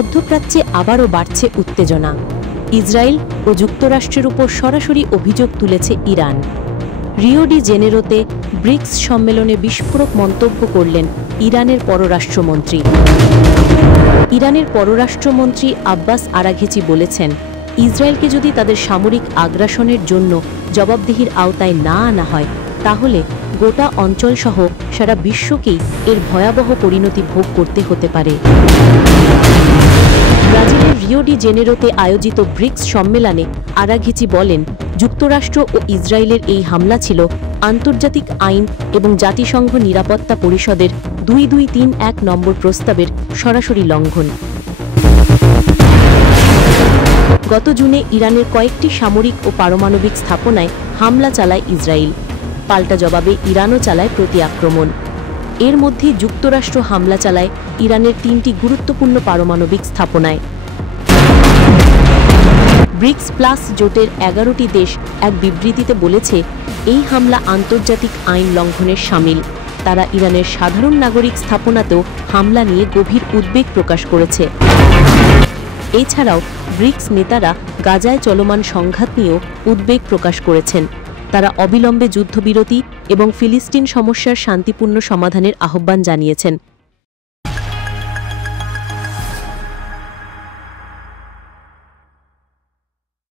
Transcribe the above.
মধ্যপ্রাচ্যে আবারও বাড়ছে উত্তেজনা। ইসরায়েল ও যুক্তরাষ্ট্রের উপর সরাসরি অভিযোগ তুলেছে ইরান। রিও ডি জেনেরোতে ব্রিক্স সম্মেলনে বিস্ফোরক মন্তব্য করলেন ইরানের পররাষ্ট্রমন্ত্রী। ইরানের পররাষ্ট্রমন্ত্রী আব্বাস আরাঘচি বলেছেন, ইসরায়েলকে যদি তাদের সামরিক আগ্রাসনের জন্য জবাবদিহির আওতায় না আনা হয়, তাহলে গোটা অঞ্চলসহ সারা বিশ্বকেই এর ভয়াবহ পরিণতি ভোগ করতে হতে পারে। ব্রাজিলের রিও ডি জেনেরোতে আয়োজিত ব্রিক্স সম্মেলনে আরাঘচি বলেন, যুক্তরাষ্ট্র ও ইসরায়েলের এই হামলা ছিল আন্তর্জাতিক আইন এবং জাতিসংঘ নিরাপত্তা পরিষদের 2231 নম্বর প্রস্তাবের সরাসরি লঙ্ঘন। গত জুনে ইরানের কয়েকটি সামরিক ও পারমাণবিক স্থাপনায় হামলা চালায় ইসরায়েল। পাল্টা জবাবে ইরানও চালায় প্রতি আক্রমণ। এর মধ্যে যুক্তরাষ্ট্র হামলা চালায় ইরানের 3টি গুরুত্বপূর্ণ পারমাণবিক স্থাপনায়। ব্রিক্স প্লাস জোটের 11টি দেশ এক বিবৃতিতে বলেছে, এই হামলা আন্তর্জাতিক আইন লঙ্ঘনের শামিল। তারা ইরানের সাধারণ নাগরিক স্থাপনাতেও হামলা নিয়ে গভীর উদ্বেগ প্রকাশ করেছে। এছাড়াও ব্রিক্স নেতারা গাজায় চলমান সংঘাত নিয়েও উদ্বেগ প্রকাশ করেছেন। তারা অবিলম্বে যুদ্ধবিরতি এবং ফিলিস্তিন সমস্যার শান্তিপূর্ণ সমাধানের আহ্বান জানিয়েছেন।